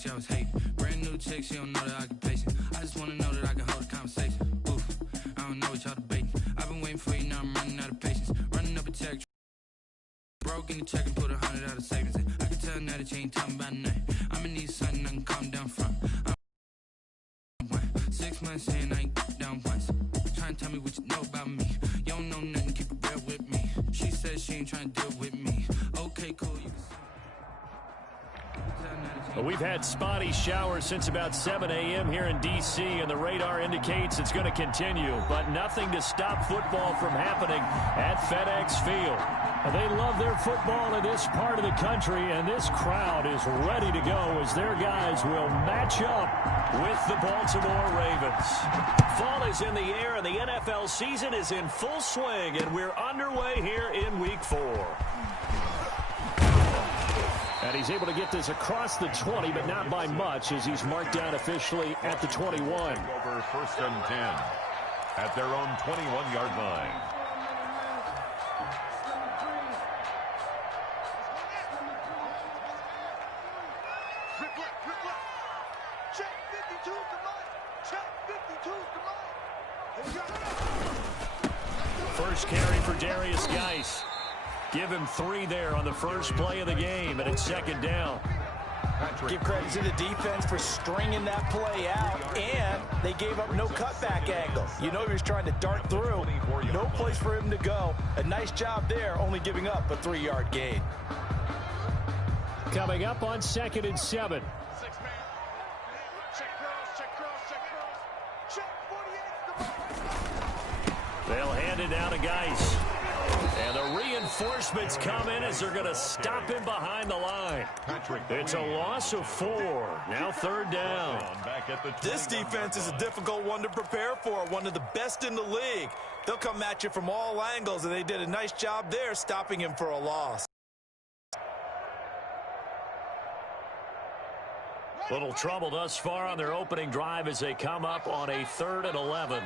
wish I was hating. Brand new chick, she don't know the occupation. I just wanna know that I can hold a conversation. Oof, I don't know what y'all debating. I've been waiting for you, now I'm running out of patience. Running up a check, broke in the check and put 100 out of savings in. I can tell now that you ain't talking about nothing. I'ma need something I can calm down from. 6 months in, I ain't down once. Trying to tell me what you know about me. You don't know nothing, keep it real with me. She said she ain't trying to deal with me. Okay, cool, you can see. Well, we've had spotty showers since about 7 a.m. here in D.C., and the radar indicates it's going to continue, but nothing to stop football from happening at FedEx Field. They love their football in this part of the country, and this crowd is ready to go as their guys will match up with the Baltimore Ravens. Fall is in the air, and the NFL season is in full swing, and we're underway here in Week 4. And he's able to get this across the 20, but not by much, as he's marked down officially at the 21. Over 1st and 10 at their own 21-yard line. First carry for Darius Geis. Give him 3 there on the first play of the game, and it's 2nd down. Give credit to the defense for stringing that play out, and they gave up no cutback angle. You know he was trying to dart through. No place for him to go. A nice job there, only giving up a 3-yard gain. Coming up on 2nd and 7. They'll hand it down to Geis. And the reinforcements come in as they're going to stop him behind the line. It's a loss of 4. Now 3rd down. This defense is a difficult one to prepare for, one of the best in the league. They'll come at you from all angles, and they did a nice job there stopping him for a loss. Little trouble thus far on their opening drive as they come up on a 3rd and 11.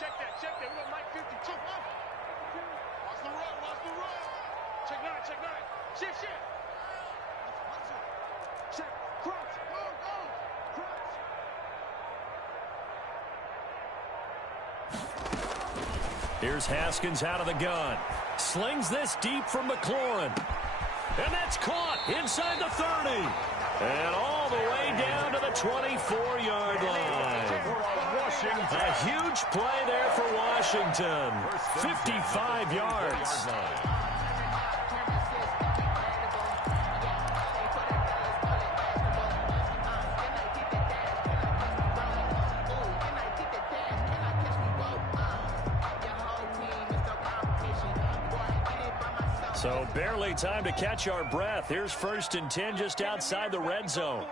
Check that. We got Mike 52. Watch the run. Check 9. Shift. Check. Cross. Go. Cross. Here's Haskins out of the gun. Slings this deep from McLaurin. And that's caught inside the 30. And all the way down to the 24-yard line. A huge play there for Washington. 55 yards. So barely time to catch our breath. Here's 1st and 10 just outside the red zone.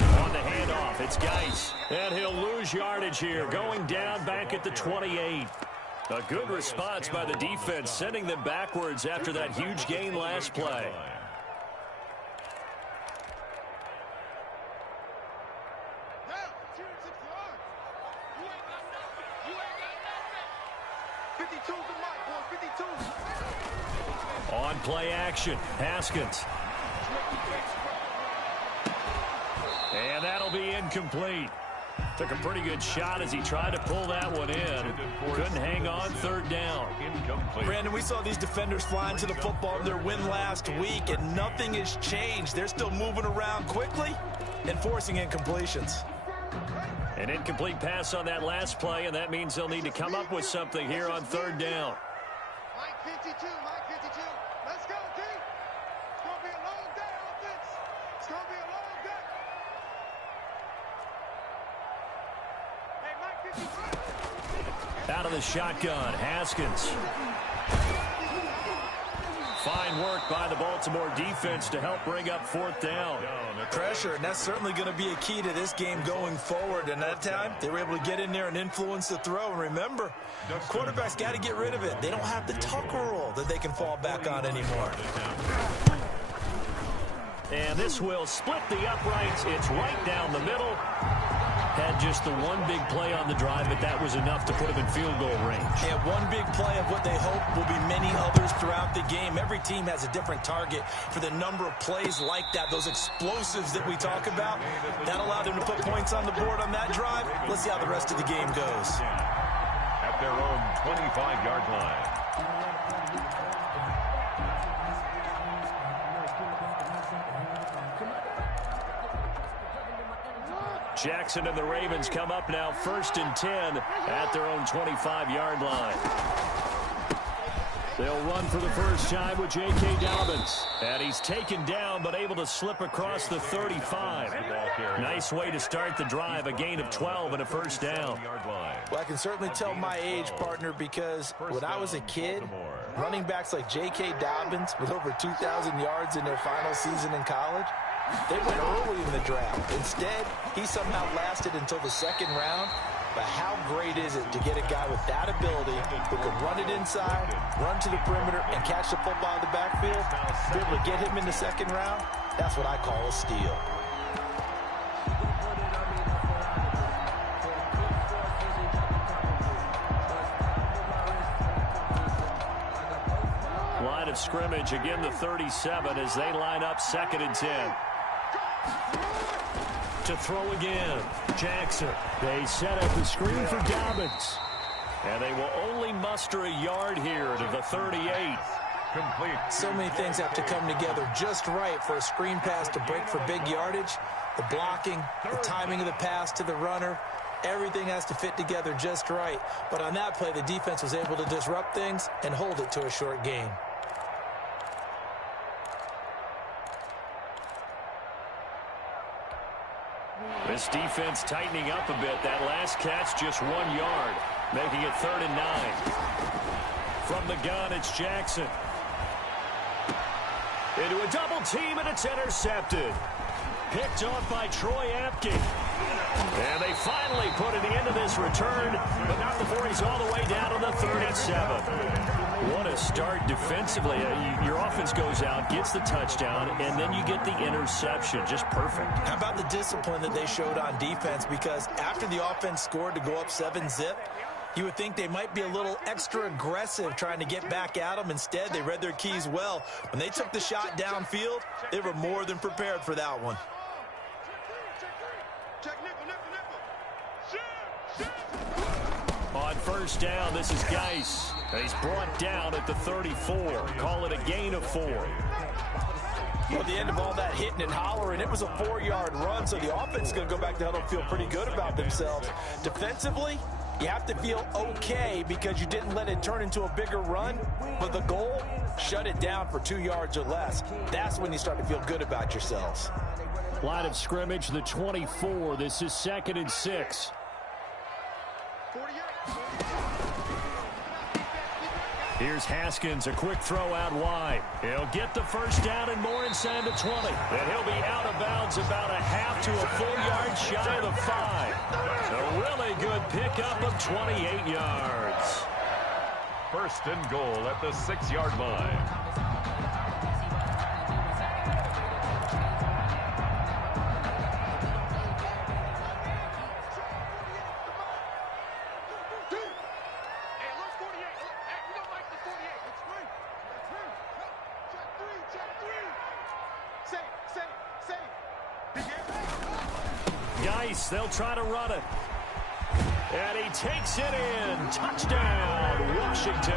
On the handoff, it's Geis. And he'll lose yardage here, going down back at the 28. A good response by the defense, sending them backwards after that huge gain last play. On play action, Haskins. And that'll be incomplete. Took a pretty good shot as he tried to pull that one in. Couldn't hang on, 3rd down. Brandon, we saw these defenders flying to the football in their win last week, and nothing has changed. They're still moving around quickly and forcing incompletions. An incomplete pass on that last play, and that means they'll need to come up with something here on 3rd down. Mike 52. Let's go, D. It's going to be a long day, offense. It's going to be a long day. Hey, Mike 52. Out of the shotgun, Haskins. Fine work by the Baltimore defense to help bring up 4th down. Pressure, and that's certainly going to be a key to this game going forward. And that time, they were able to get in there and influence the throw. And remember, quarterbacks got to get rid of it. They don't have the Tucker rule that they can fall back on anymore. And this will split the uprights. It's right down the middle. Had just the one big play on the drive, but that was enough to put him in field goal range. Yeah, one big play of what they hope will be many others throughout the game. Every team has a different target for the number of plays like that, those explosives that we talk about. That allowed them to put points on the board on that drive. Let's see how the rest of the game goes. At their own 25-yard line. Jackson and the Ravens come up now 1st and 10 at their own 25-yard line. They'll run for the first time with J.K. Dobbins. And he's taken down but able to slip across the 35. Nice way to start the drive, a gain of 12 and a first down. Well, I can certainly tell my age, partner, because when I was a kid, running backs like J.K. Dobbins with over 2,000 yards in their final season in college, they went early in the draft. Instead, he somehow lasted until the second round. But how great is it to get a guy with that ability who can run it inside, run to the perimeter, and catch the football in the backfield? Be able to get him in the second round, that's what I call a steal. Line of scrimmage, again the 37 as they line up 2nd and 10. To throw again, Jackson. They set up the screen for Dobbins. And they will only muster a yard here to the 38. Complete. So many things have to come together just right for a screen pass to break for big yardage. The blocking, the timing of the pass to the runner, everything has to fit together just right. But on that play, the defense was able to disrupt things and hold it to a short gain. This defense tightening up a bit. That last catch just 1 yard, making it 3rd and 9. From the gun, it's Jackson. Into a double team, and it's intercepted. Picked off by Troy Apke. And they finally put an end to this return, but not before he's all the way down to the 37. What a start defensively. Your offense goes out, gets the touchdown, and then you get the interception. Just perfect. How about the discipline that they showed on defense? Because after the offense scored to go up 7-zip, you would think they might be a little extra aggressive trying to get back at them. Instead, they read their keys well. When they took the shot downfield, they were more than prepared for that one. On first down, this is Geis. He's brought down at the 34. Call it a gain of 4. Well, at the end of all that hitting and hollering, it was a 4-yard run, so the offense is going to go back to huddle and feel pretty good about themselves. Defensively, you have to feel okay because you didn't let it turn into a bigger run, but the goal, shut it down for 2 yards or less. That's when you start to feel good about yourselves. Line of scrimmage, the 24. This is 2nd and 6. Here's Haskins, a quick throw out wide. He'll get the first down and more inside the 20. And he'll be out of bounds about a half to a full yard shy of the 5. A really good pickup of 28 yards. 1st and goal at the 6-yard line. They'll try to run it. And he takes it in. Touchdown, Washington.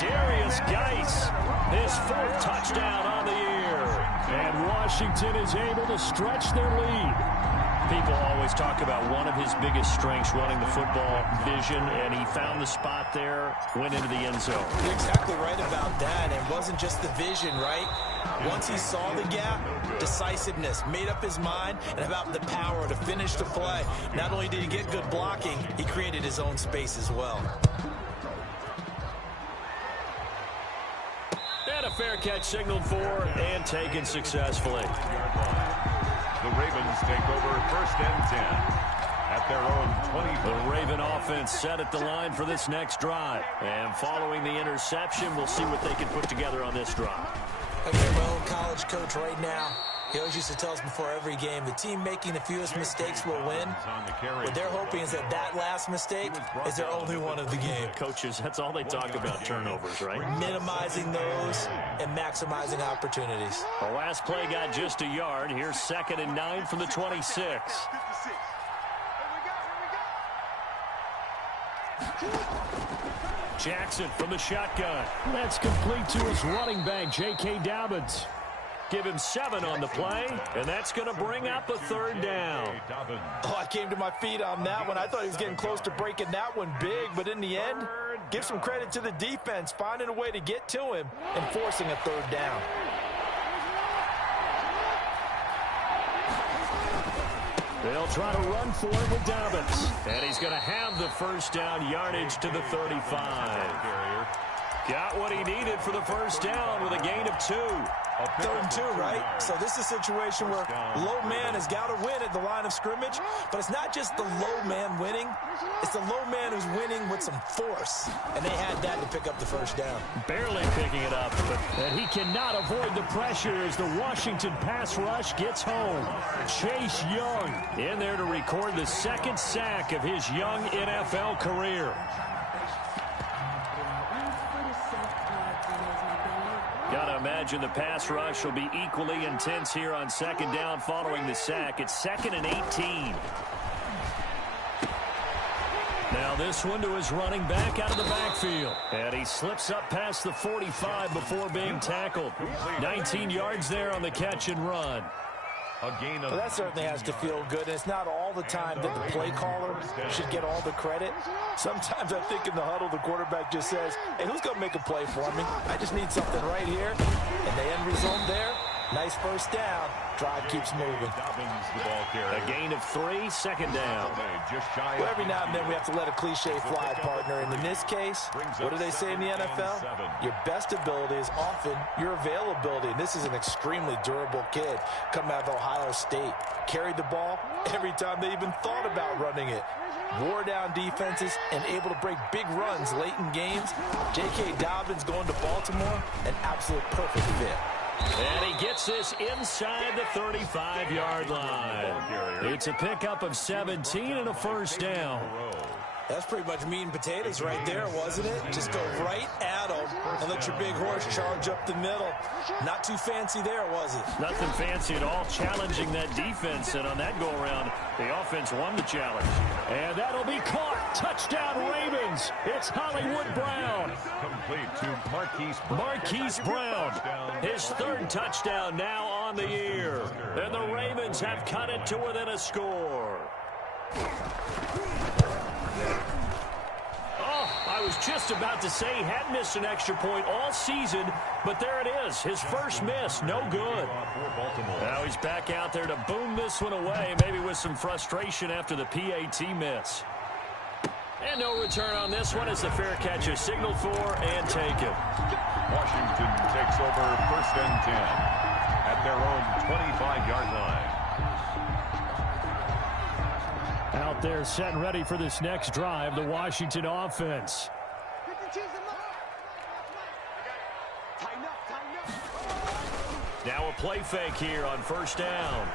Darius Geis, his 4th touchdown on the year. And Washington is able to stretch their lead. People always talk about one of his biggest strengths, running the football, vision, and he found the spot there, went into the end zone. You're exactly right about that. It wasn't just the vision, right? Once he saw the gap, decisiveness, made up his mind, and about the power to finish the play. Not only did he get good blocking, he created his own space as well. And a fair catch signaled for and taken successfully. The Ravens take over 1st and 10 at their own 20. The Raven offense set at the line for this next drive. And following the interception, we'll see what they can put together on this drive. Okay, my old college coach right now. He always used to tell us before every game, the team making the fewest mistakes will win. What they're hoping is that last mistake is their only one of the game. Coaches, that's all they talk about, turnovers, right? Minimizing those and maximizing opportunities. The last play got just a yard. Here's 2nd and 9 from the 26. Jackson from the shotgun. That's complete to his running back, J.K. Dobbins. Give him 7 on the play, and that's going to bring up a 3rd down. Oh, I came to my feet on that one. I thought he was getting close to breaking that one big, but in the end, give some credit to the defense, finding a way to get to him and forcing a 3rd down. They'll try to run for it with Dobbins, and he's going to have the 1st down yardage to the 35. Got what he needed for the 1st down with a gain of 2. 3rd and 2, right? So this is a situation where low man has got to win at the line of scrimmage, but it's not just the low man winning. It's the low man who's winning with some force, and they had that to pick up the 1st down. Barely picking it up, but he cannot avoid the pressure as the Washington pass rush gets home. Chase Young in there to record the 2nd sack of his young NFL career. Gotta imagine the pass rush will be equally intense here on 2nd down following the sack. It's 2nd and 18. Now this one to his running back out of the backfield. And he slips up past the 45 before being tackled. 19 yards there on the catch and run. Well, that certainly has to feel good, and it's not all the time that the play caller should get all the credit. Sometimes I think in the huddle, the quarterback just says, hey, who's going to make a play for me? I just need something right here. And the end result there, nice 1st down. Drive keeps moving. A gain of 3, 2nd down. Well, every now and then we have to let a cliche fly, partner. And in this case, what do they say in the NFL? Your best ability is often your availability. And this is an extremely durable kid coming out of Ohio State. Carried the ball every time they even thought about running it. Wore down defenses and able to break big runs late in games. J.K. Dobbins going to Baltimore, an absolute perfect fit. And he gets this inside the 35-yard line. It's a pickup of 17 and a 1st down. That's pretty much meat and potatoes right there, wasn't it? Just go right at them and let your big horse charge up the middle. Not too fancy there, was it? Nothing fancy at all, challenging that defense. And on that go-around, the offense won the challenge. And that'll be caught. Touchdown, Ravens. It's Hollywood Brown. Complete to Marquise Brown. His 3rd touchdown now on the year. And the Ravens have cut it to within a score. I was just about to say he hadn't missed an extra point all season, but there it is. His first miss, no good. Now he's back out there to boom this one away, maybe with some frustration after the PAT miss. And no return on this one as the fair catch is signaled for and taken. Washington takes over 1st and 10 at their own 25-yard line. Out there set and ready for this next drive, the Washington offense. Now a play fake here on 1st down.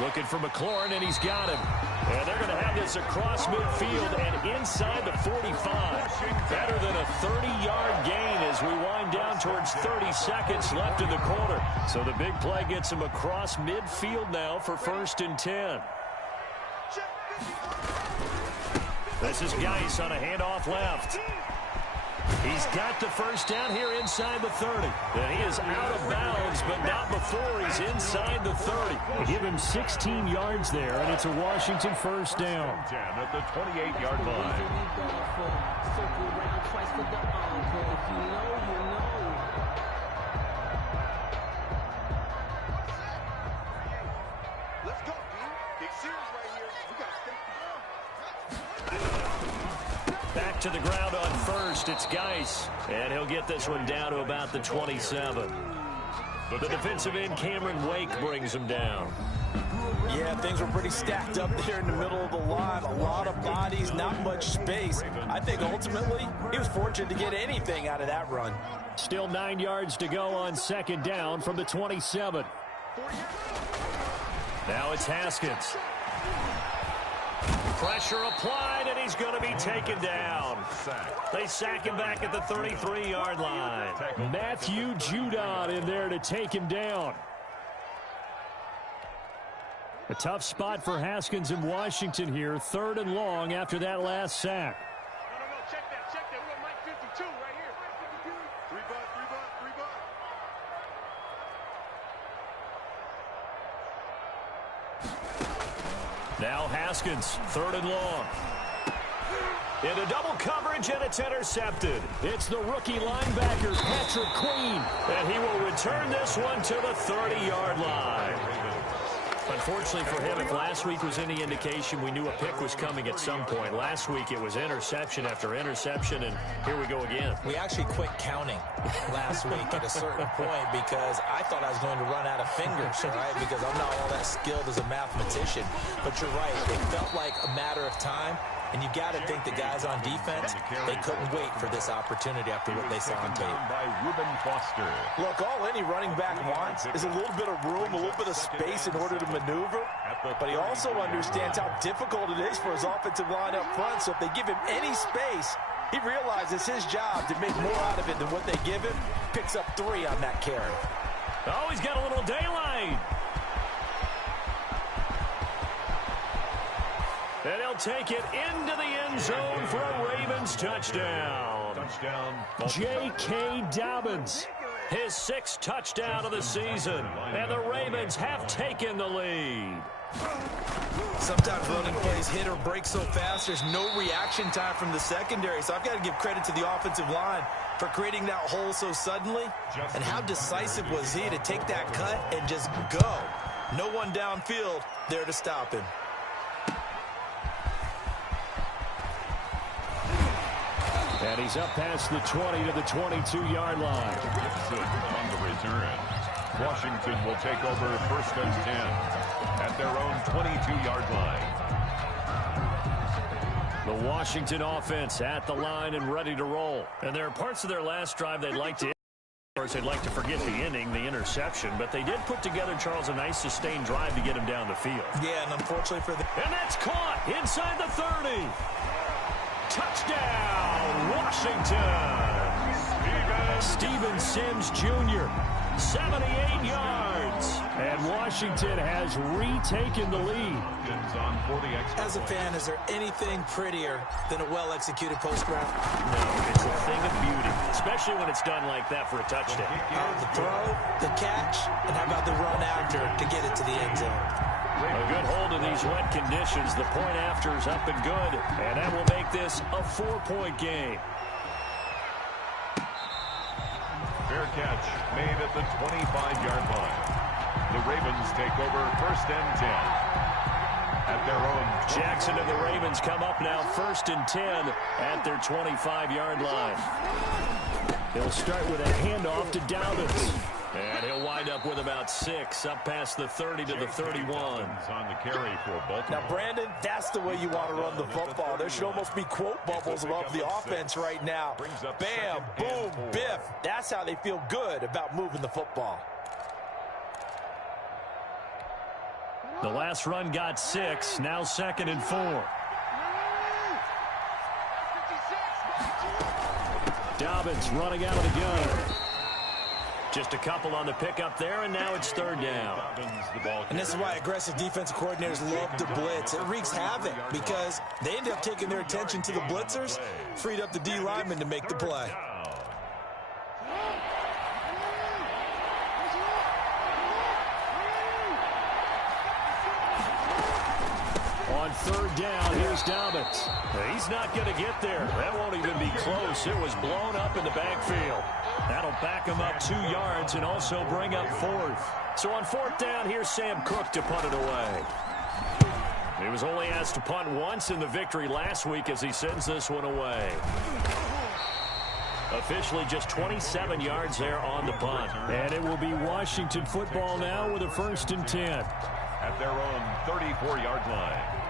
Looking for McLaurin, and he's got him. And they're going to have this across midfield and inside the 45. Better than a 30-yard gain as we wind down towards 30 seconds left in the quarter. So the big play gets him across midfield now for 1st and 10. This is Geis on a handoff left. He's got the 1st down here inside the 30. And he is out of bounds, but not before he's inside the 30. They give him 16 yards there, and it's a Washington 1st down. 10 at the 28-yard line. Let's go, dude. Big series right here. We got to stay. Back to the ground on 1st. It's Geis. And he'll get this one down to about the 27. The defensive end, Cameron Wake, brings him down. Yeah, things were pretty stacked up there in the middle of the line. A lot of bodies, not much space. I think ultimately he was fortunate to get anything out of that run. Still 9 yards to go on second down from the 27. Now it's Haskins. Pressure applied, and he's going to be taken down. They sack him back at the 33-yard line. Matthew Judon in there to take him down. A tough spot for Haskins in Washington here. 3rd and long after that last sack. No, check that. We got Mike 52 right here. 3 butt. Now Haskins, 3rd and long. Into double coverage, and it's intercepted. It's the rookie linebacker, Patrick Queen, and he will return this one to the 30-yard line. Unfortunately for him, if last week was any indication, we knew a pick was coming at some point. Last week it was interception after interception, and here we go again. We actually quit counting last week at a certain point because I thought I was going to run out of fingers, right? Because I'm not all that skilled as a mathematician. But you're right. It felt like a matter of time. And you got to think the guys on defense, they couldn't wait for this opportunity after what they saw on tape. Look, all any running back wants is a little bit of room, a little bit of space in order to maneuver. But he also understands how difficult it is for his offensive line up front. So if they give him any space, he realizes his job to make more out of it than what they give him. Picks up 3 on that carry. Oh, he's got a little daylight. And he'll take it into the end zone for a Ravens touchdown. J.K. Dobbins, his 6th touchdown of the season. And the Ravens have taken the lead. Sometimes running plays hit or break so fast, there's no reaction time from the secondary. So I've got to give credit to the offensive line for creating that hole so suddenly. And how decisive was he to take that cut and just go? No one downfield there to stop him. And he's up past the 20 to the 22-yard line. Gibson on the return. Washington will take over 1st and 10 at their own 22-yard line. The Washington offense at the line and ready to roll. And there are parts of their last drive they'd like to end. Of course, they'd like to forget the inning, the interception, but they did put together, Charles, a nice sustained drive to get him down the field. Yeah, and unfortunately for them. And that's caught inside the 30. Touchdown, Washington. Steven Sims Jr., 78 yards. And Washington has retaken the lead. As a fan, is there anything prettier than a well-executed post-route? No, it's a thing of beauty, especially when it's done like that for a touchdown. The throw, the catch, and how about the run after to get it to the end zone? A good hold in these wet conditions. The point after is up and good, and that will make this a 4-point game. Fair catch made at the 25-yard line. The Ravens take over 1st and 10 at their own. Jackson and the Ravens come up now 1st and 10 at their 25-yard line. He'll start with a handoff to Dobbins. And he'll wind up with about 6 up past the 30 to the 31. On the carry for Baltimore. Now, Brandon, that's the way you want to run the football. There should almost be quote bubbles above the offense right now. Bam, boom, biff. That's how they feel good about moving the football. The last run got 6, now 2nd and 4. Dobbins running out of the gun. Just a couple on the pickup there, and now it's 3rd down. And this is why aggressive defensive coordinators love to blitz. It wreaks havoc because they end up taking their attention to the blitzers, freed up the D lineman to make the play. On 3rd down, here's Dobbins. He's not going to get there. That won't even be close. It was blown up in the backfield. That'll back him up 2 yards and also bring up 4th. So on 4th down, here's Sam Cook to punt it away. He was only asked to punt once in the victory last week as he sends this one away. Officially just 27 yards there on the punt. And it will be Washington football now with a 1st and 10. At their own 34-yard line.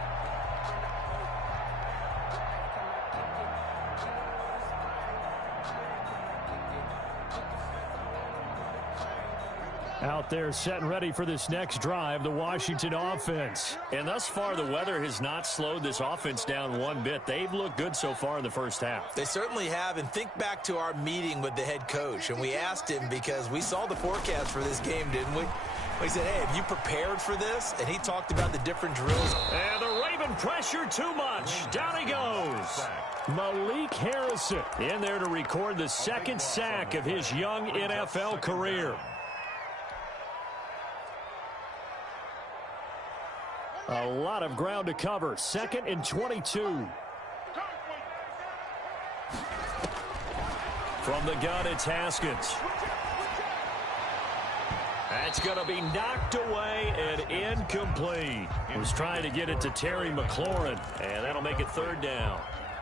Out there set and ready for this next drive, the Washington offense. And thus far, the weather has not slowed this offense down one bit. They've looked good so far in the first half. They certainly have, and think back to our meeting with the head coach, and we asked him because we saw the forecast for this game, didn't we? We said, hey, have you prepared for this? And he talked about the different drills. And the Raven pressure too much. Down he goes. Malik Harrison in there to record the 2nd sack of his young NFL career. A lot of ground to cover. 2nd and 22. From the gun, it's Haskins. That's going to be knocked away and incomplete. He was trying to get it to Terry McLaurin, and that'll make it 3rd down.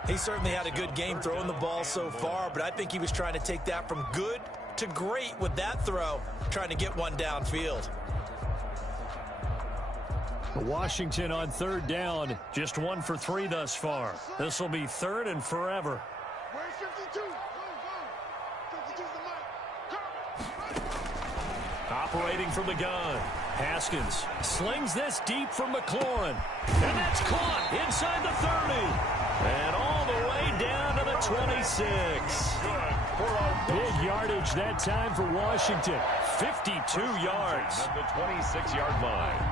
He certainly had a good game throwing the ball so far, but I think he was trying to take that from good to great with that throw, trying to get one downfield. Washington on 3rd down, just 1 for 3 thus far. This will be 3rd and forever. Operating from the gun, Haskins slings this deep from McLaurin. And that's caught inside the 30. And all the way down to the 26. Big yardage that time for Washington. 52 yards. At the 26-yard line.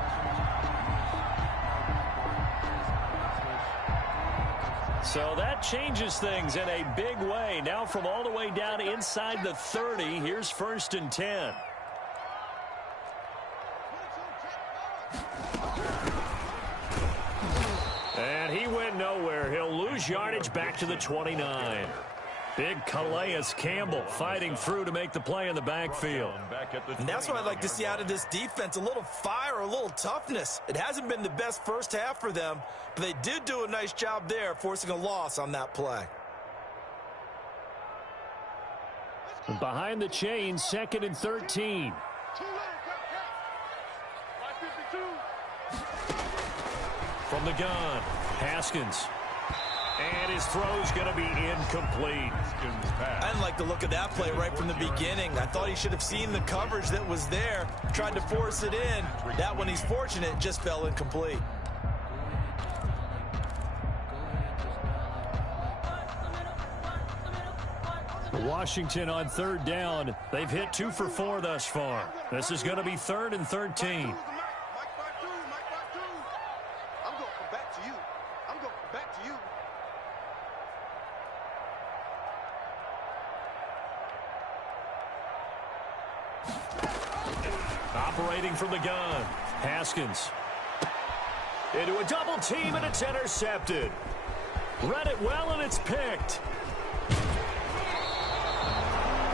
So that changes things in a big way. Now from all the way down inside the 30, here's 1st and 10. And he went nowhere. He'll lose yardage back to the 29. Big Calais Campbell fighting through to make the play in the backfield. And that's what I'd like to see out of this defense, a little fire, a little toughness. It hasn't been the best first half for them, but they did do a nice job there, forcing a loss on that play. Behind the chain, 2nd and 13. From the gun, Haskins. And his throw's going to be incomplete. I didn't like the look of that play right from the beginning. I thought he should have seen the coverage that was there, tried to force it in. That one, he's fortunate, just fell incomplete. Washington on 3rd down. They've hit 2 for 4 thus far. This is going to be 3rd and 13. Operating from the gun, Haskins. Into a double team, and it's intercepted. Read it well, and it's picked.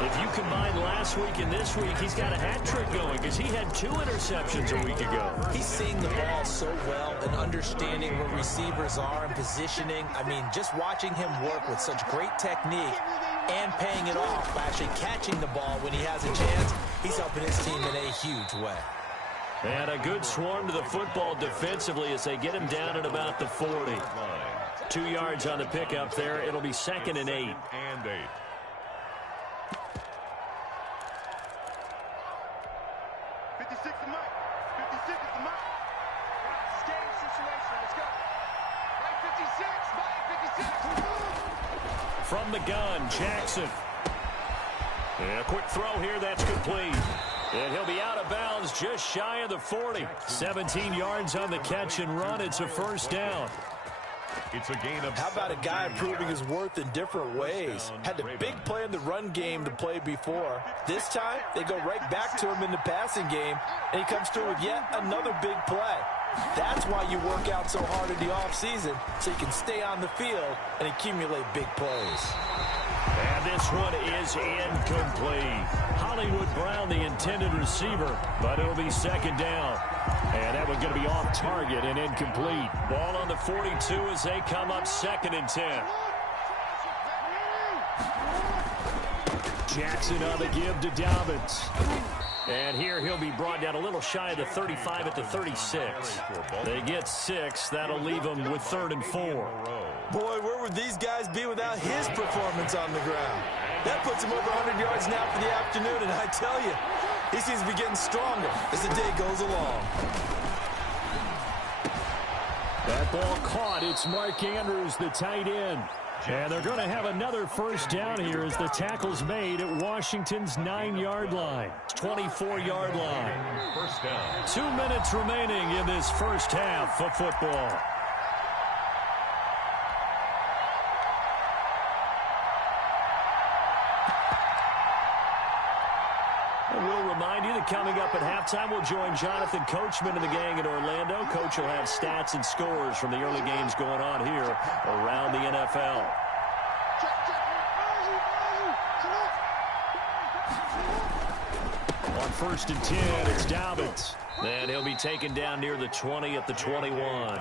If you combine last week and this week, he's got a hat trick going because he had 2 interceptions a week ago. He's seeing the ball so well and understanding where receivers are and positioning. I mean, just watching him work with such great technique and paying it off by actually catching the ball when he has a chance, he's helping his team in a huge way. And a good swarm to the football defensively as they get him down at about the 40. 2 yards on the pickup there. It'll be 2nd and 8. And 8. From the gun, Jackson. And a quick throw here, that's complete. And he'll be out of bounds just shy of the 40. 17 yards on the catch and run. It's a 1st down. It's a gain of. How about a guy proving his worth in different ways? Had the big play in the run game to play before. This time, they go right back to him in the passing game, and he comes through with yet another big play. That's why you work out so hard in the offseason, so you can stay on the field and accumulate big plays. And this one is incomplete. Hollywood Brown, the intended receiver, but it'll be 2nd down. And that one's going to be off target and incomplete. Ball on the 42 as they come up 2nd and 10. Jackson on the give to Dobbins. And here he'll be brought down a little shy of the 35 at the 36. They get 6. That'll leave them with 3rd and 4. Boy, where would these guys be without his performance on the ground? That puts him over 100 yards now for the afternoon, and I tell you, he seems to be getting stronger as the day goes along. That ball caught. It's Mark Andrews, the tight end. And they're going to have another first down here as the tackle's made at Washington's 9-yard line. 24-yard line. First down. 2 minutes remaining in this first half of football. We'll remind you that coming up at halftime, we'll join Jonathan Coachman and the gang in Orlando. Coach will have stats and scores from the early games going on here around the NFL. On 1st and 10, it's Dobbins. And he'll be taken down near the 20 at the 21.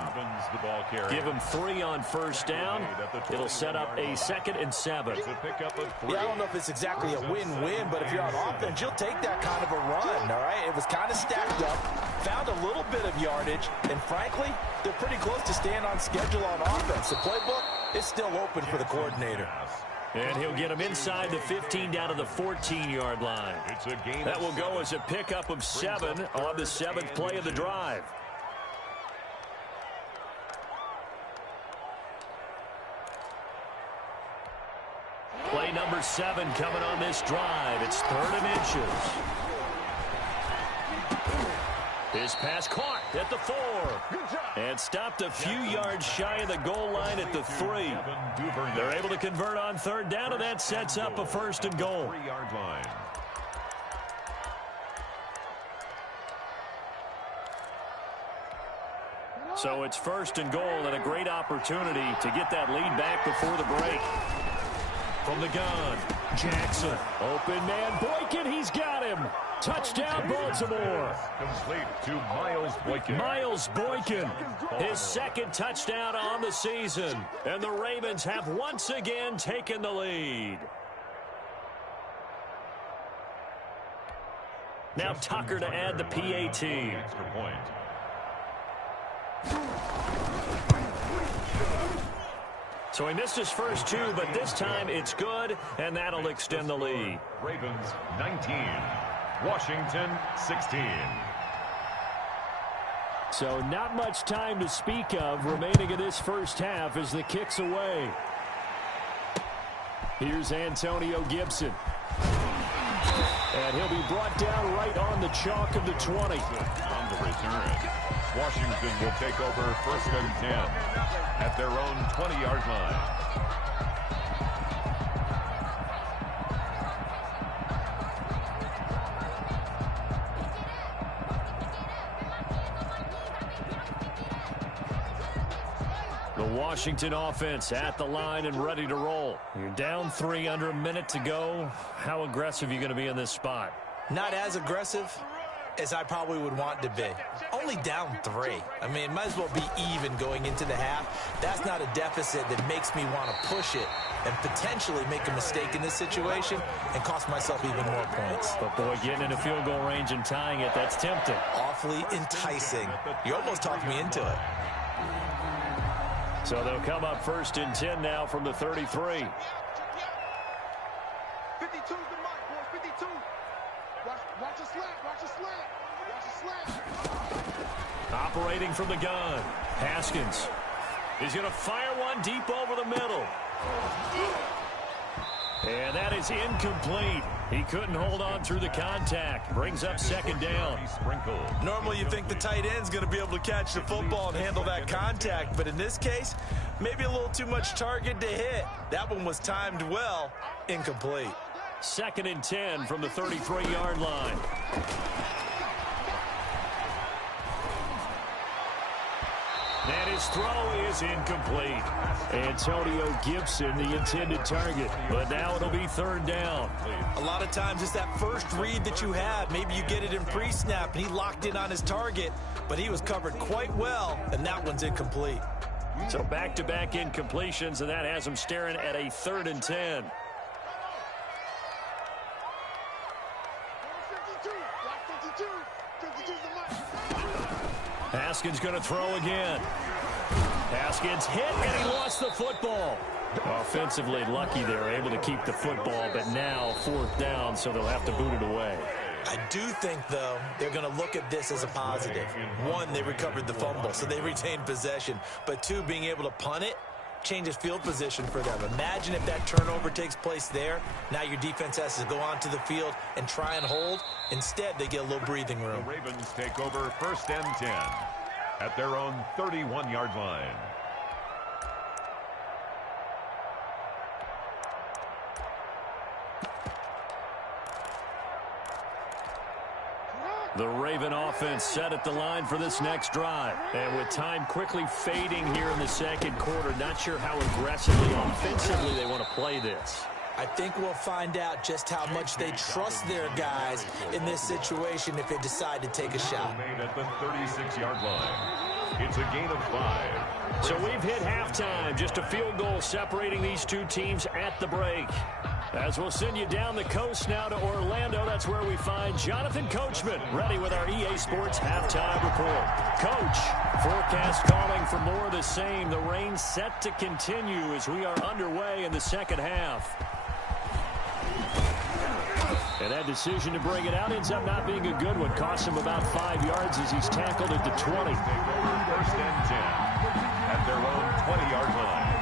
Give him 3 on first down. It'll set up a 2nd and 7. Yeah, I don't know if it's exactly a win-win, but if you're on offense, you'll take that kind of a run, all right? It was kind of stacked up, found a little bit of yardage, and frankly, they're pretty close to staying on schedule on offense. The playbook is still open for the coordinator. And he'll get him inside the 15 down to the 14-yard line. That will go as a pickup of 7 on the 7th play of the drive. Play number 7 coming on this drive. It's 3rd and inches. His pass caught at the 4. And stopped a few yards shy of the goal line at the 3. They're able to convert on 3rd down, and that sets up a 1st and goal. 3-yard line. So it's 1st and goal, and a great opportunity to get that lead back before the break. From the gun, Jackson. Open man, Boykin, he's got him. Touchdown, Baltimore. Complete to Miles Boykin. Miles Boykin, his 2nd touchdown on the season. And the Ravens have once again taken the lead. Now Tucker to add the PAT. Extra point. So he missed his first 2, but this time it's good, and that'll extend the lead. Ravens 19, Washington 16. So not much time to speak of remaining in this first half as the kick's away. Here's Antonio Gibson. And he'll be brought down right on the chalk of the 20. On the return, Washington will take over 1st and 10 at their own 20-yard line. The Washington offense at the line and ready to roll. You're down 3 under a minute to go. How aggressive are you going to be in this spot? Not as aggressive as I probably would want to be. Only down 3. I mean, it might as well be even going into the half. That's not a deficit that makes me want to push it and potentially make a mistake in this situation and cost myself even more points. But, boy, getting in a field goal range and tying it, that's tempting. Awfully enticing. You almost talked me into it. So they'll come up 1st and 10 now from the 33. 52's the mark, boys. 52. Watch a slant. Watch a slant. Watch a slant. Operating from the gun. Haskins. He's going to fire one deep over the middle. And that is incomplete. He couldn't hold on through the contact. Brings up 2nd down. Normally you think the tight end's going to be able to catch the football and handle that contact, but in this case, maybe a little too much target to hit. That one was timed well. Incomplete. 2nd and 10 from the 33-yard line. And his throw is incomplete. Antonio Gibson, the intended target. But now it'll be 3rd down. A lot of times it's that first read that you have. Maybe you get it in pre-snap, and he locked in on his target, but he was covered quite well, and that one's incomplete. So back-to-back incompletions, and that has him staring at a 3rd and 10. 52. Watch 52. 52's the money. Haskins going to throw again. Haskins hit, and he lost the football. Offensively lucky they were able to keep the football, but now 4th down, so they'll have to boot it away. I do think, though, they're going to look at this as a positive. 1, they recovered the fumble, so they retained possession. But 2, being able to punt it changes field position for them. Imagine if that turnover takes place there. Now your defense has to go onto the field and try and hold. Instead, they get a little breathing room. The Ravens take over 1st and 10 at their own 31-yard line. The Raven offense set at the line for this next drive. And with time quickly fading here in the 2nd quarter, not sure how aggressively offensively they want to play this. I think we'll find out just how much they trust their guys in this situation if they decide to take a shot. Made at the 36-yard line. It's a gain of 5. So we've hit halftime. Just a field goal separating these two teams at the break. As we'll send you down the coast now to Orlando, that's where we find Jonathan Coachman, ready with our EA Sports halftime report. Coach, forecast calling for more of the same. The rain set to continue as we are underway in the 2nd half. And that decision to bring it out ends up not being a good one. Costs him about 5 yards as he's tackled at the 20. 1st and 10 at their own 20-yard line.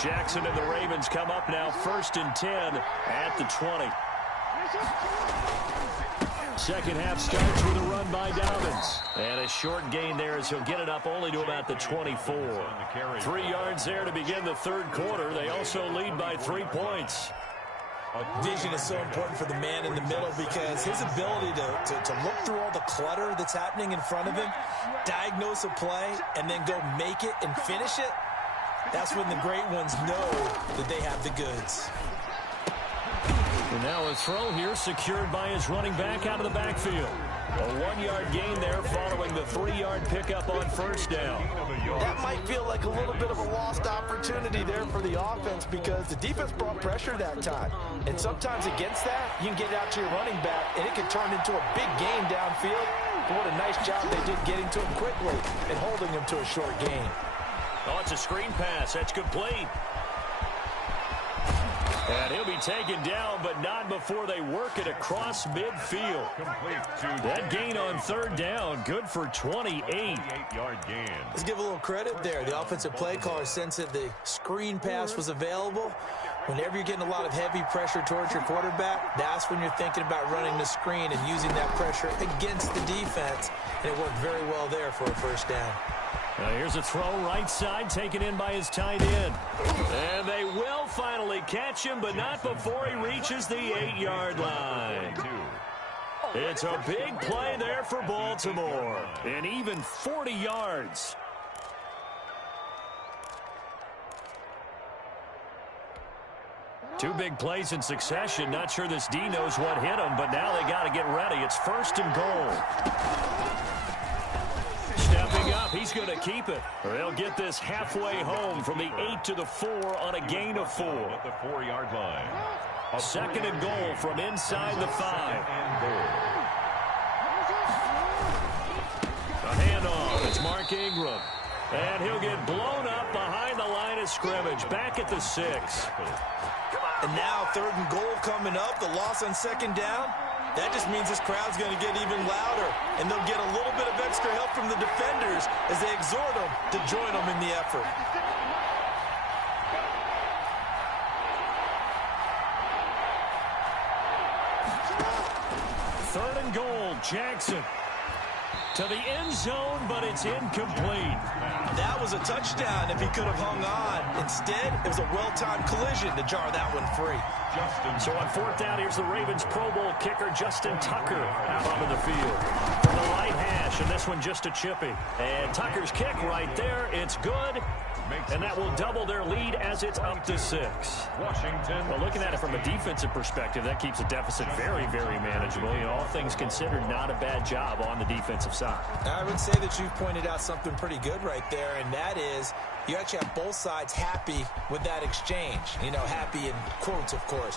Jackson and the Ravens come up now 1st and 10 at the 20. 2nd half starts with a run by Dobbins. And a short gain there as he'll get it up only to about the 24. 3 yards there to begin the 3rd quarter. They also lead by 3 points. Vision is so important for the man in the middle because his ability to look through all the clutter that's happening in front of him, diagnose a play, and then go make it and finish it, that's when the great ones know that they have the goods. And now a throw here secured by his running back out of the backfield. A 1-yard gain there following the 3-yard pickup on 1st down. That might feel like a little bit of a lost opportunity there for the offense because the defense brought pressure that time. And sometimes against that, you can get it out to your running back, and it can turn into a big gain downfield. But what a nice job they did getting to him quickly and holding him to a short gain. Oh, it's a screen pass. That's complete. And he'll be taken down, but not before they work it across midfield. That gain on 3rd down, good for 28. 28-yard gain. Let's give a little credit there. The offensive play caller sensed that the screen pass was available. Whenever you're getting a lot of heavy pressure towards your quarterback, that's when you're thinking about running the screen and using that pressure against the defense. And it worked very well there for a 1st down. Here's a throw right side taken in by his tight end. And they will finally catch him, but not before he reaches the 8-yard line. It's a big play there for Baltimore. And even 40 yards. Two big plays in succession. Not sure this D knows what hit him, but now they got to get ready. It's 1st and goal. Stepping up, he's going to keep it. They'll get this halfway home from the 8 to the 4 on a gain of 4. At the 4-yard line. 2nd and goal from inside the 5. A handoff. It's Mark Ingram. And he'll get blown up behind the line of scrimmage. Back at the 6. And now 3rd and goal coming up. The loss on 2nd down. That just means this crowd's going to get even louder, and they'll get a little bit of extra help from the defenders as they exhort them to join them in the effort. Third and goal, Jackson. To the end zone, but it's incomplete. That was a touchdown if he could have hung on. Instead, it was a well-timed collision to jar that one free. So on 4th down, here's the Ravens Pro Bowl kicker, Justin Tucker, out onto the field. From the right hash, and this one just a chippy. And Tucker's kick right there, it's good. And that will double their lead as it's up to 6. Washington. Well, looking at it from a defensive perspective, that keeps a deficit very, very manageable. You know, all things considered, not a bad job on the defensive side. I would say that you've pointed out something pretty good right there, and that is you actually have both sides happy with that exchange. You know, happy in quotes, of course.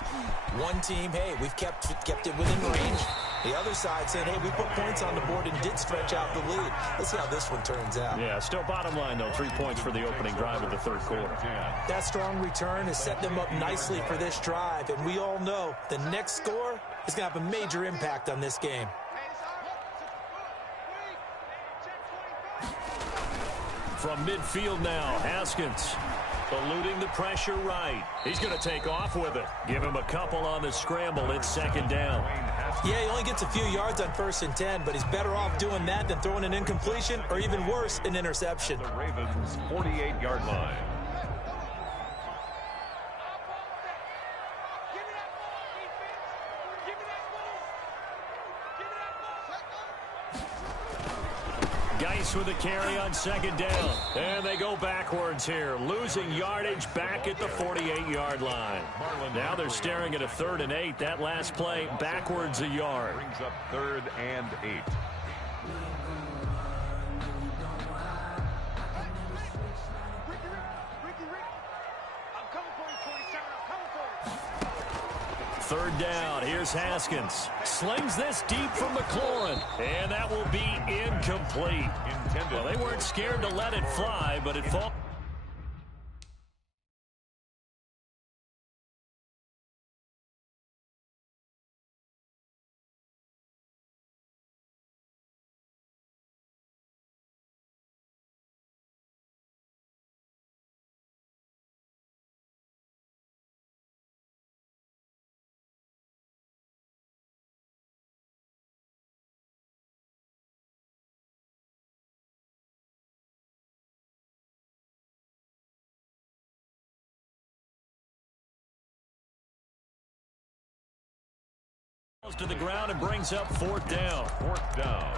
One team, hey, we've kept it within range. The other side saying, hey, we put points on the board and did stretch out the lead. Let's see how this one turns out. Yeah, still bottom line, though, 3 points for the opening drive of the third quarter. That strong return has set them up nicely for this drive, and we all know the next score is going to have a major impact on this game. From midfield now, Haskins eluding the pressure right. He's going to take off with it. Give him a couple on the scramble. It's second down. Yeah, he only gets a few yards on 1st and 10, but he's better off doing that than throwing an incompletion or even worse, an interception. The Ravens' 48-yard line. Geis with a carry on second down. And they go backwards here, losing yardage back at the 48-yard line. Now they're staring at a 3rd and 8. That last play backwards a yard. Brings up 3rd and 8. Third down, here's Haskins. Slings this deep from McLaurin, and that will be incomplete. Well, they weren't scared to let it fly, but it falls. To the ground and brings up 4th down. 4th down.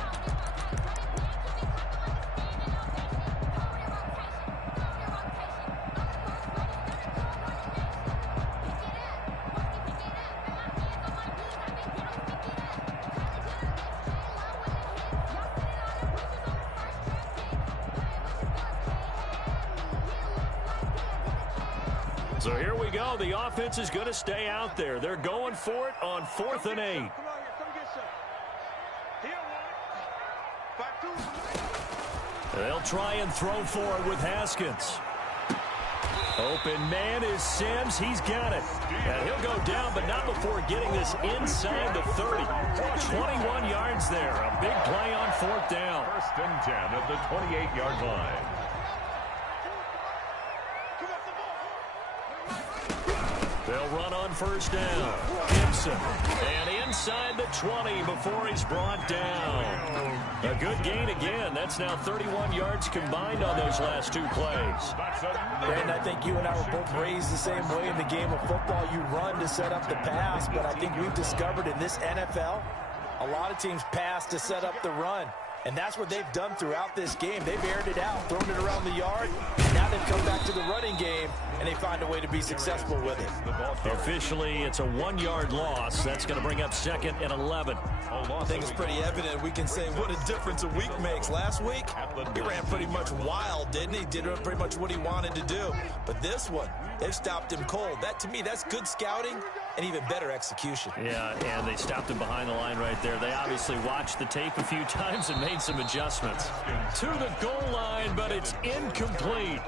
So here we go. The offense is going to stay out there. They're going for it on 4th and 8. They'll try and throw for it with Haskins. Open man is Sims. He's got it. And he'll go down, but not before getting this inside the 30. 21 yards there. A big play on 4th down. 1st and 10 at the 28-yard line. They'll run on 1st down. Gibson. And inside the 20 before he's brought down. A good gain again. That's now 31 yards combined on those last 2 plays. And I think you and I were both raised the same way in the game of football. You run to set up the pass, but I think we've discovered in this NFL, a lot of teams pass to set up the run. And that's what they've done throughout this game. They've aired it out, thrown it around the yard. Now they've come back to the running game, and they find a way to be successful with it. Officially, it's a 1-yard loss. That's going to bring up 2nd and 11. I think it's pretty evident. We can say what a difference a week makes. Last week, he ran pretty much wild, didn't he? Did pretty much what he wanted to do. But this one, they've stopped him cold. That, to me, that's good scouting and even better execution. Yeah, and they stopped him behind the line right there. They obviously watched the tape a few times and made some adjustments. To the goal line, but it's incomplete.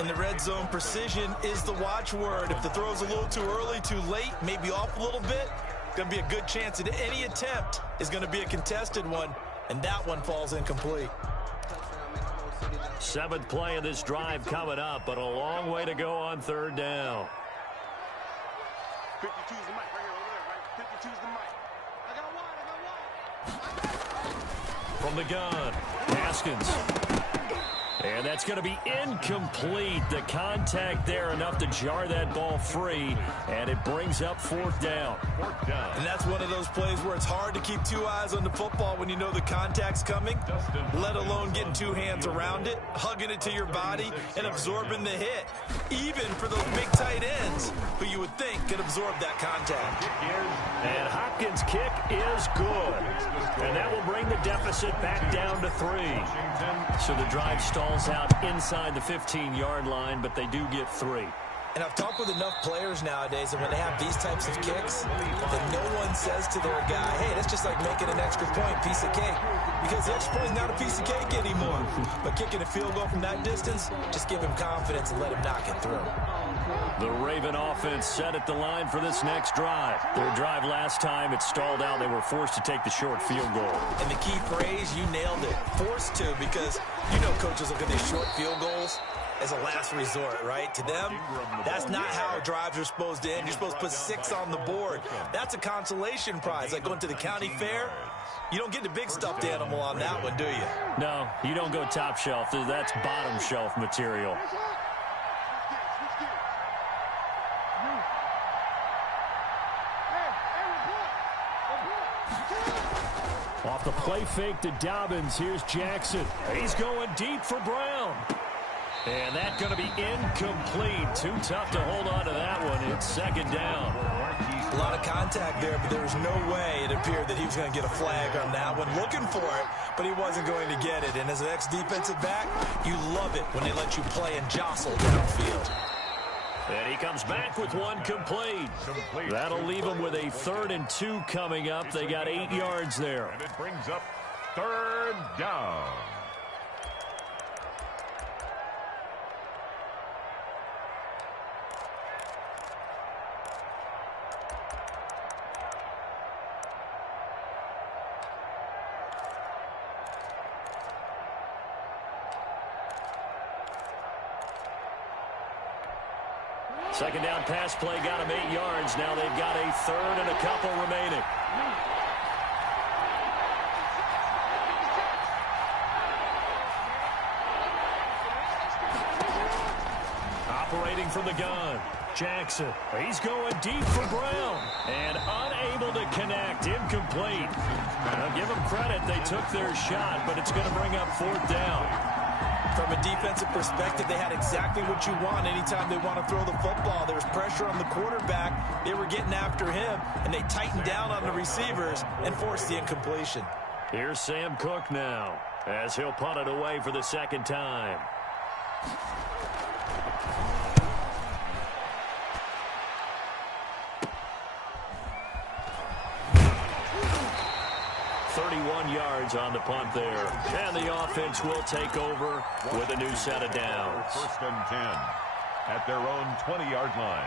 In the red zone, precision is the watchword. If the throw's a little too early, too late, maybe off a little bit, going to be a good chance that any attempt is going to be a contested one, and that one falls incomplete. 7th play of this drive coming up, but a long way to go on 3rd down. 52's the mic right here, over there, right? 52's the mic. I got one. From the gun, Haskins. And that's going to be incomplete. The contact there enough to jar that ball free, and it brings up fourth down. And that's one of those plays where it's hard to keep two eyes on the football when you know the contact's coming, let alone getting two hands around it, hugging it to your body, and absorbing the hit. Even for those big tight ends who you would think could absorb that contact. And Hopkins' kick is good. And that will bring the deficit back down to 3. So the drive stalls out inside the 15-yard line, but they do get 3. And I've talked with enough players nowadays, and when they have these types of kicks, that no one says to their guy, hey, that's just like making an extra point, piece of cake. Because the extra point is not a piece of cake anymore. But kicking a field goal from that distance, just give him confidence and let him knock it through. The Raven offense set at the line for this next drive. Their drive last time, it stalled out. They were forced to take the short field goal. And the key phrase, you nailed it, forced to, because you know coaches look at these short field goals as a last resort, right? To them, that's not how drives are supposed to end. You're supposed to put 6 on the board. That's a consolation prize, like going to the county fair. You don't get the big stuffed animal on that one, do you? No, you don't go top shelf. That's bottom shelf material. Off the play fake to Dobbins, here's Jackson. He's going deep for Brown. And that's going to be incomplete. Too tough to hold on to that one. It's second down. A lot of contact there, but there was no way it appeared that he was going to get a flag on that one. Looking for it, but he wasn't going to get it. And as an ex-defensive back, you love it when they let you play and jostle downfield. And he comes back with one complete. That'll leave him with a 3rd and 2 coming up. They got 8 yards there. And it brings up 3rd down. Second down pass play got him 8 yards. Now they've got a 3rd and a couple remaining. Operating from the gun, Jackson. He's going deep for Brown. And unable to connect. Incomplete. Now give them credit. They took their shot, but it's going to bring up 4th down. From a defensive perspective, they had exactly what you want anytime they want to throw the football. There was pressure on the quarterback. They were getting after him, and they tightened down on the receivers and forced the incompletion. Here's Sam Cook now, as he'll punt it away for the second time. On the punt there. And the offense will take over with a new set of downs. 1st and 10 at their own 20-yard line.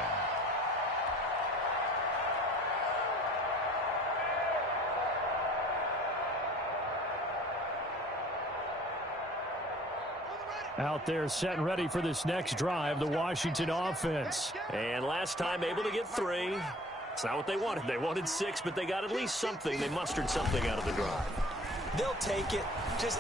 Out there set and ready for this next drive, the Washington offense. And last time able to get 3. It's not what they wanted. They wanted 6, but they got at least something. They mustered something out of the drive. They'll take it.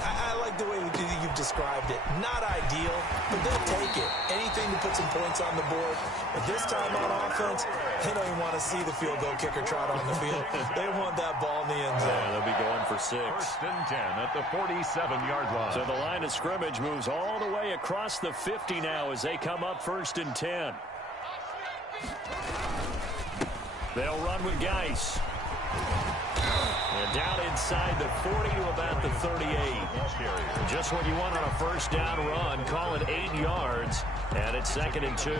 I like the way you've described it. Not ideal, but they'll take it. Anything to put some points on the board. But this time on offense, they don't even want to see the field goal kicker trot on the field. They want that ball in the end zone. Yeah, they'll be going for 6. 1st and 10 at the 47-yard line. So the line of scrimmage moves all the way across the 50 now as they come up 1st and 10. They'll run with Geis. And down inside the 40 to about the 38. Just what you want on a 1st down run. Call it 8 yards. And it's 2nd and 2.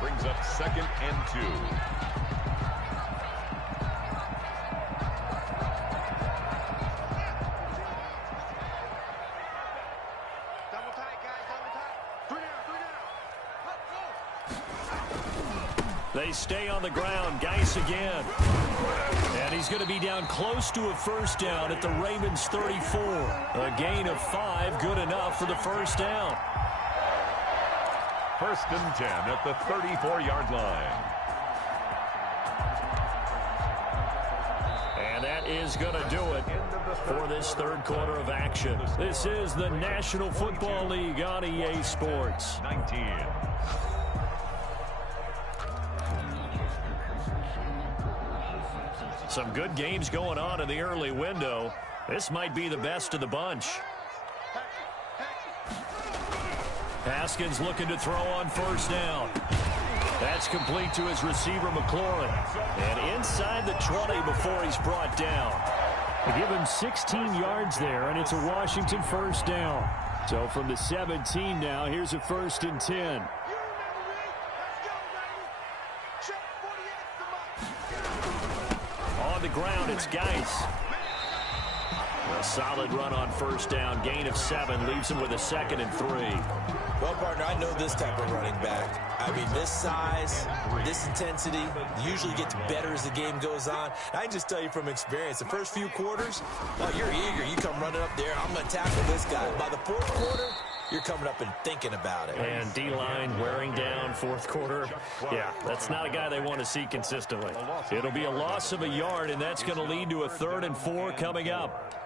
Brings up 2nd and 2. Double tight, guys, double tight. 3 down. Let's go. They stay on the ground. Geis again. And he's going to be down close to a 1st down at the Ravens 34. A gain of 5, good enough for the 1st down. 1st and 10 at the 34-yard line. And that that is going to do it for this third quarter of action. This is the National Football League on EA Sports. 19. Some good games going on in the early window. This might be the best of the bunch. Haskins looking to throw on first down. That's complete to his receiver, McLaurin. And inside the 20 before he's brought down. They give him 16 yards there, and it's a Washington first down. So from the 17 now, here's a 1st and 10. On the ground, it's Geis. A solid run on first down. Gain of 7 leaves him with a 2nd and 3. Well, partner, I know this type of running back. I mean, this size, this intensity, usually gets better as the game goes on. I can just tell you from experience, the first few quarters, oh, you're eager. You come running up there, I'm going to tackle this guy. By the 4th quarter, you're coming up and thinking about it. And D-line wearing down 4th quarter. Yeah, that's not a guy they want to see consistently. It'll be a loss of a yard, and that's going to lead to a 3rd and 4 coming up.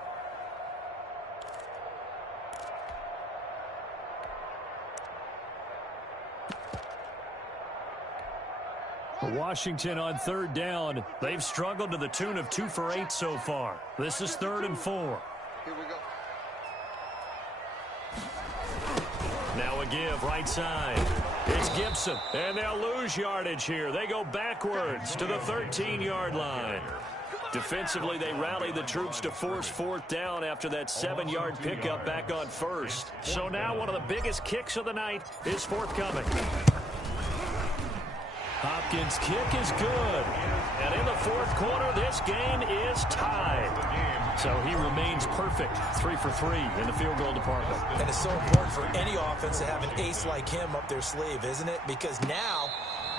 Washington on 3rd down. They've struggled to the tune of 2 for 8 so far. This is 3rd and 4. Here we go. Now a give right side. It's Gibson, and they'll lose yardage here. They go backwards to the 13-yard line. Defensively, they rally the troops to force 4th down after that 7-yard pickup back on 1st. So now one of the biggest kicks of the night is forthcoming. Hopkins' kick is good. And in the 4th quarter, this game is tied. So he remains perfect, 3 for 3 in the field goal department. And it's so important for any offense to have an ace like him up their sleeve, isn't it? Because now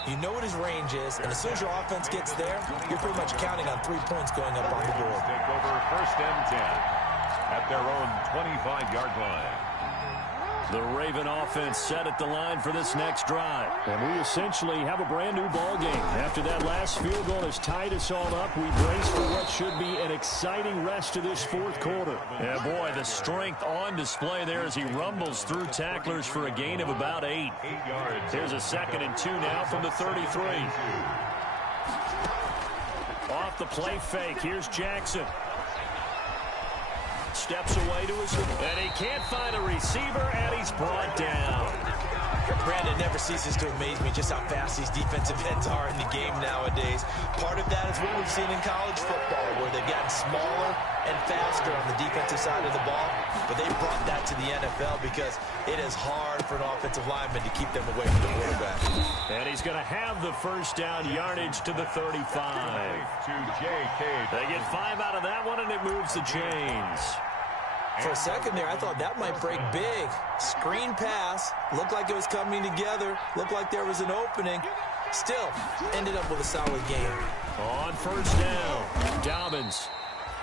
you know what his range is, and as soon as your offense gets there, you're pretty much counting on 3 points going up on the board. Take over 1st and 10 at their own 25-yard line. The Raven offense set at the line for this next drive. And we essentially have a brand-new ball game. After that last field goal has tied us all up, we brace for what should be an exciting rest of this 4th quarter. Yeah, boy, the strength on display there as he rumbles through tacklers for a gain of about 8. Here's a 2nd and 2 now from the 33. Off the play fake, here's Jackson. Steps away to his, and he can't find a receiver, and he's brought down. Brandon, never ceases to amaze me just how fast these defensive ends are in the game nowadays. Part of that is what we've seen in college football, where they've gotten smaller and faster on the defensive side of the ball, but they brought that to the NFL because it is hard for an offensive lineman to keep them away from the quarterback. And he's going to have the first down yardage to the 35. They get 5 out of that one, and it moves the chains. For a second there, I thought that might break big. Screen pass. Looked like it was coming together. Looked like there was an opening. Still, ended up with a solid game. On first down, Dobbins.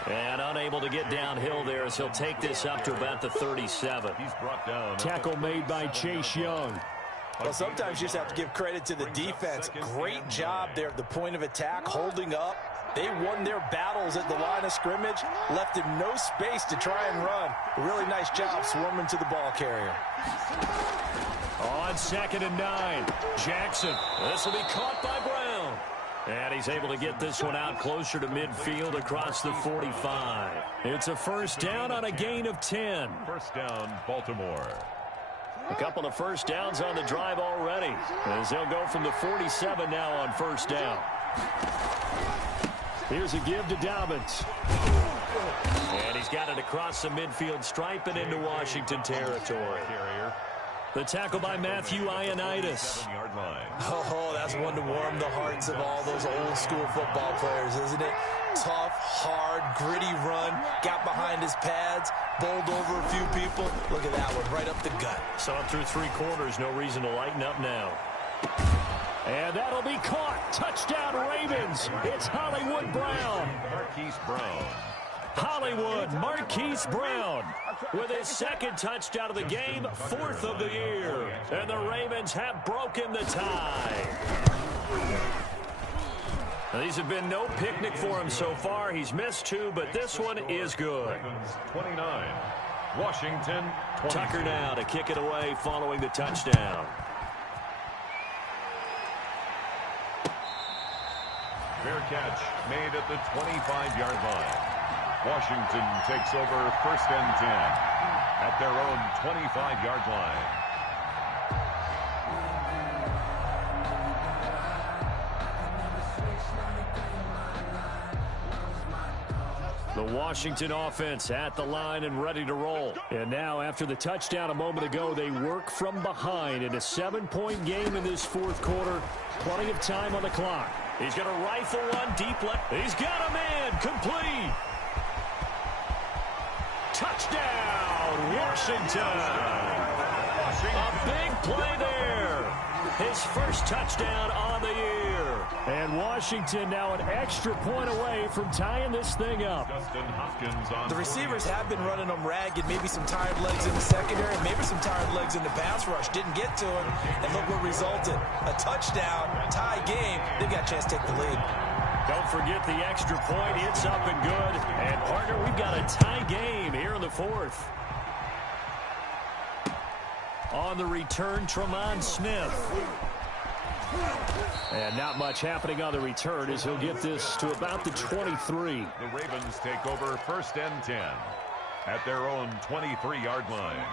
And unable to get downhill there as he'll take this up to about the 37. He's brought down. Tackle made by Chase Young. Well, sometimes you just have to give credit to the defense. Great job there at the point of attack, holding up. They won their battles at the line of scrimmage, left him no space to try and run. A really nice job swarming to the ball carrier. On 2nd and 9, Jackson. This will be caught by Brown. And he's able to get this one out closer to midfield across the 45. It's a first down on a gain of 10. First down, Baltimore. A couple of first downs on the drive already, as they'll go from the 47 now on first down. Here's a give to Dobbins. And he's got it across the midfield stripe and into Washington territory. The tackle by Matthew Ioannidis. Oh, that's one to warm the hearts of all those old school football players, isn't it? Tough, hard, gritty run, got behind his pads, bowled over a few people. Look at that one, right up the gut. Saw it through 3 quarters, no reason to lighten up now. And that'll be caught. Touchdown Ravens. It's Hollywood Brown. Marquise Brown. Hollywood Marquise Brown with his 2nd touchdown of the game, 4th of the year. And the Ravens have broken the tie. These have been no picnic for him so far. He's missed 2, but this one is good. 29. Washington 20. Tucker now to kick it away following the touchdown. Fair catch made at the 25-yard line. Washington takes over 1st and 10 at their own 25-yard line. The Washington offense at the line and ready to roll. And now, after the touchdown a moment ago, they work from behind in a 7-point game in this 4th quarter. Plenty of time on the clock. He's going to rifle one deep left. He's got a man. Complete. Touchdown, Washington. A big play there. His first touchdown on the year. And Washington now an extra point away from tying this thing up. The receivers have been running them ragged. Maybe some tired legs in the secondary, maybe some tired legs in the pass rush. Didn't get to him, and look what resulted. A touchdown, tie game. They've got a chance to take the lead. Don't forget the extra point. It's up and good. And, partner, we've got a tie game here in the 4th. On the return, Tremont Smith. And not much happening on the return as he'll get this to about the 23. The Ravens take over 1st and 10 at their own 23-yard line.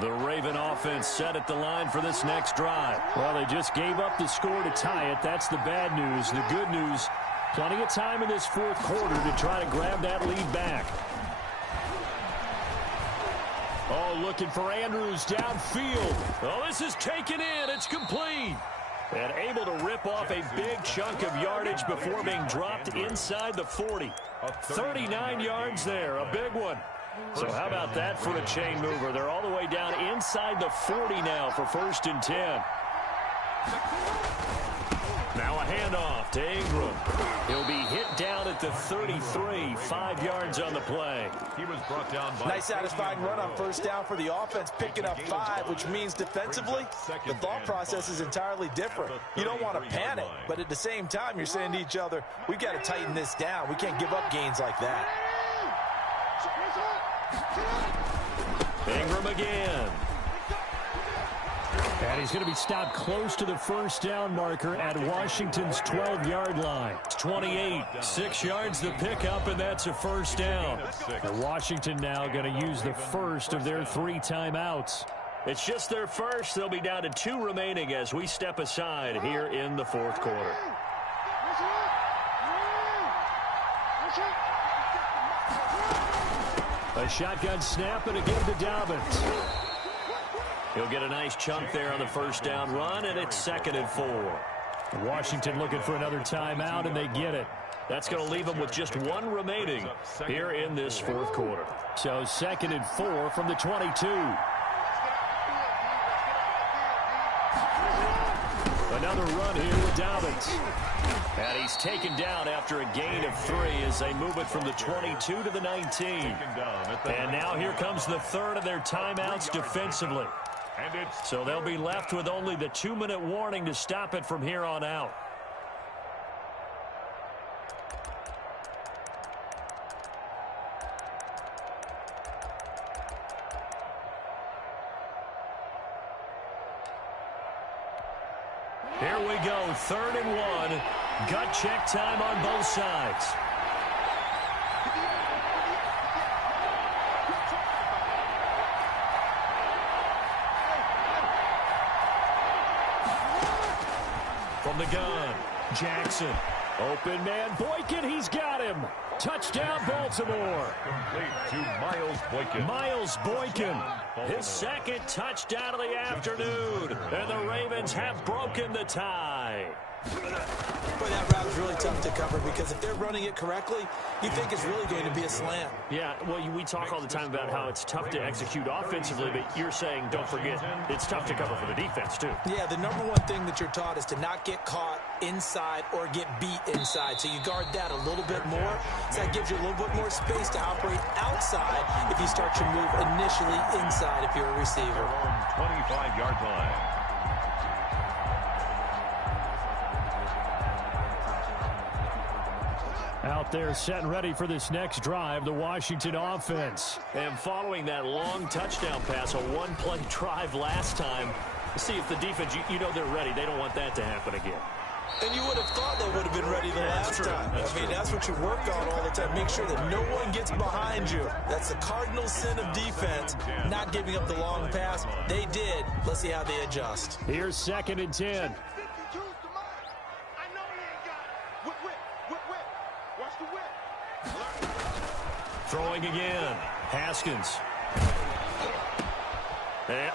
The Raven offense set at the line for this next drive. Well, they just gave up the score to tie it. That's the bad news. The good news, plenty of time in this 4th quarter to try to grab that lead back. Oh, looking for Andrews downfield. Oh, this is taken in. It's complete. And able to rip off a big chunk of yardage before being dropped inside the 40. 39 yards there, a big one. So how about that for a chain mover? They're all the way down inside the 40 now for 1st and 10. Now a handoff to Ingram. He'll be hit down at the 33, 5 yards on the play. He was brought down by nice satisfying run on 1st down for the offense, picking up 5, which means defensively, the thought process is entirely different. You don't want to panic, but at the same time, you're saying to each other, we've got to tighten this down. We can't give up gains like that. Ingram again. And he's going to be stopped close to the 1st down marker at Washington's 12-yard line. It's 28, 6 yards the pickup, and that's a 1st down. And Washington now going to use the first of their 3 timeouts. It's just their first. They'll be down to 2 remaining as we step aside here in the 4th quarter. A shotgun snap and again to Dobbins. He'll get a nice chunk there on the 1st down run, and it's 2nd and 4. Washington looking for another timeout, and they get it. That's going to leave them with just 1 remaining here in this 4th quarter. So 2nd and 4 from the 22. Another run here with Dobbins. And he's taken down after a gain of 3 as they move it from the 22 to the 19. And now here comes the 3rd of their timeouts defensively. So they'll be left with only the 2-minute warning to stop it from here on out. Here we go, 3rd and 1. Gut check time on both sides. From the gun, Jackson. Open man, Boykin, he's got him. Touchdown, Baltimore. Complete to Miles Boykin. Miles Boykin, his 2nd touchdown of the afternoon. And the Ravens have broken the tie. Boy, that route is really tough to cover because if they're running it correctly, you think it's really going to be a slant. Yeah, well, we talk all the time about how it's tough to execute offensively, but you're saying, don't forget, it's tough to cover for the defense, too. Yeah, the number one thing that you're taught is to not get caught inside or get beat inside. So you guard that a little bit more. So that gives you a little bit more space to operate outside if you start your move initially inside if you're a receiver. 25-yard line. Out there set and ready for this next drive, the Washington offense. And following that long touchdown pass, a one-play drive last time, see if the defense, you know they're ready. They don't want that to happen again. And you would have thought they would have been ready the last time. I mean, that's what you work on all the time. Make sure that no one gets behind you. That's the cardinal sin of defense, not giving up the long pass. They did. Let's see how they adjust. Here's 2nd and 10. Throwing again. Haskins. And,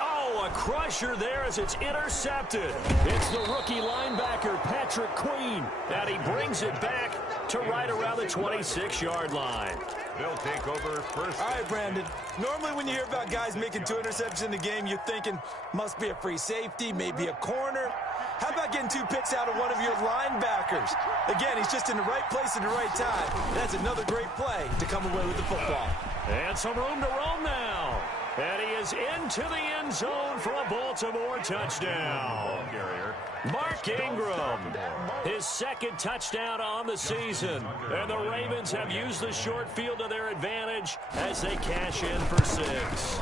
a crusher there as it's intercepted. It's the rookie linebacker, Patrick Queen. And he brings it back to right around the 26-yard line. They'll take over first. All right, Brandon. Normally when you hear about guys making 2 interceptions in the game, you're thinking must be a free safety, maybe a corner. How about getting 2 picks out of one of your linebackers? Again, he's just in the right place at the right time. That's another great play to come away with the football. And some room to roam now. And he is into the end zone for a Baltimore touchdown. Mark Ingram, his 2nd touchdown on the season. And the Ravens have used the short field to their advantage as they cash in for 6.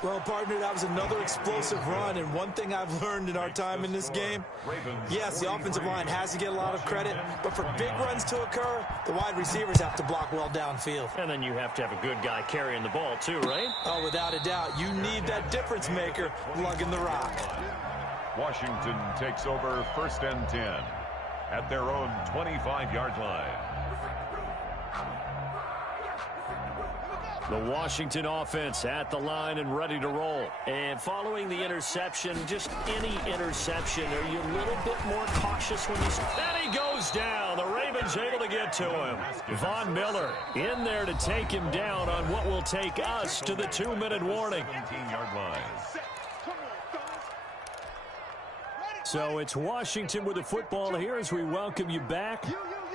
Well, partner, that was another explosive run, and one thing I've learned in our time in this game, yes, the offensive line has to get a lot of credit, but for big runs to occur, the wide receivers have to block well downfield. And then you have to have a good guy carrying the ball too, right? Oh, without a doubt. You need that difference maker lugging the rock. Washington takes over 1st and 10 at their own 25-yard line. The Washington offense at the line and ready to roll. And following the interception, just any interception, are you a little bit more cautious when you... And he goes down. The Ravens able to get to him. Von Miller in there to take him down on what will take us to the 2-minute warning. 17-yard line. So it's Washington with the football here as we welcome you back.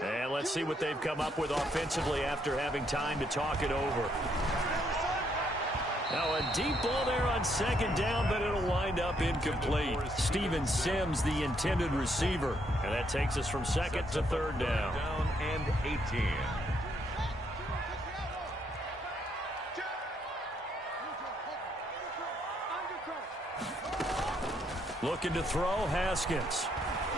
And let's see what they've come up with offensively after having time to talk it over. Now a deep ball there on 2nd down, but it'll wind up incomplete. Steven Sims, the intended receiver. And that takes us from 2nd to 3rd down. Down and 18. Looking to throw, Haskins.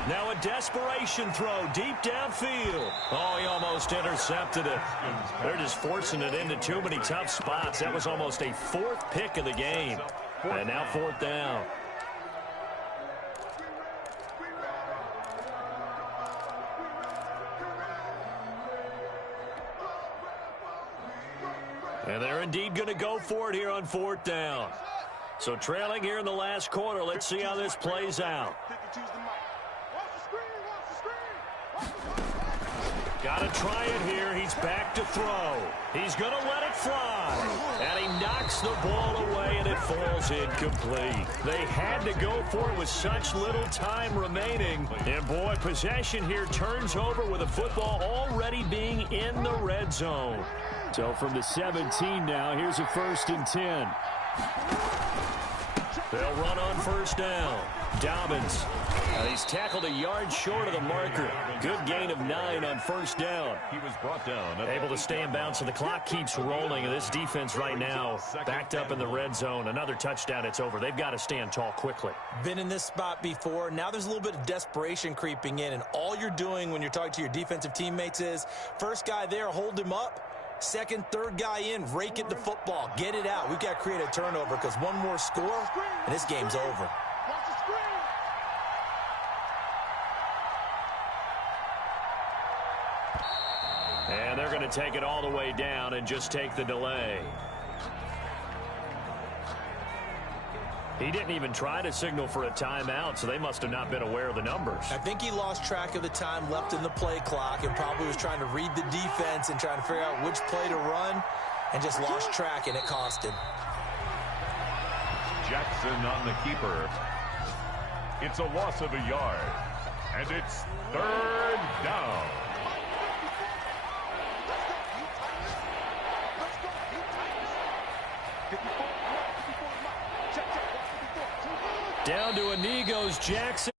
Now a desperation throw deep downfield. Oh, he almost intercepted it. They're just forcing it into too many tough spots. That was almost a 4th pick of the game. And now 4th down. And they're indeed going to go for it here on 4th down. So trailing here in the last quarter. Let's see how this plays out. Got to try it here. He's back to throw. He's going to let it fly. And he knocks the ball away, and it falls incomplete. They had to go for it with such little time remaining. And, boy, possession here turns over with the football already being in the red zone. So from the 17 now, here's a 1st and 10. They'll run on 1st down. Dobbins. And he's tackled a yard short of the marker. Good gain of 9 on 1st down. He was brought down. Able to stay in bounds, so the clock keeps rolling. And this defense right now backed up in the red zone. Another touchdown, it's over. They've got to stand tall quickly. Been in this spot before. Now there's a little bit of desperation creeping in. And all you're doing when you're talking to your defensive teammates is, first guy there, hold him up. 2nd, 3rd guy in, rake at the football. Get it out. We've got to create a turnover because one more score, and this game's over. And they're going to take it all the way down and just take the delay. He didn't even try to signal for a timeout, so they must have not been aware of the numbers. I think he lost track of the time left in the play clock and probably was trying to read the defense and trying to figure out which play to run and just lost track, and it cost him. Jackson on the keeper. It's a loss of a yard, and it's 3rd down. Down to a knee goes Jackson.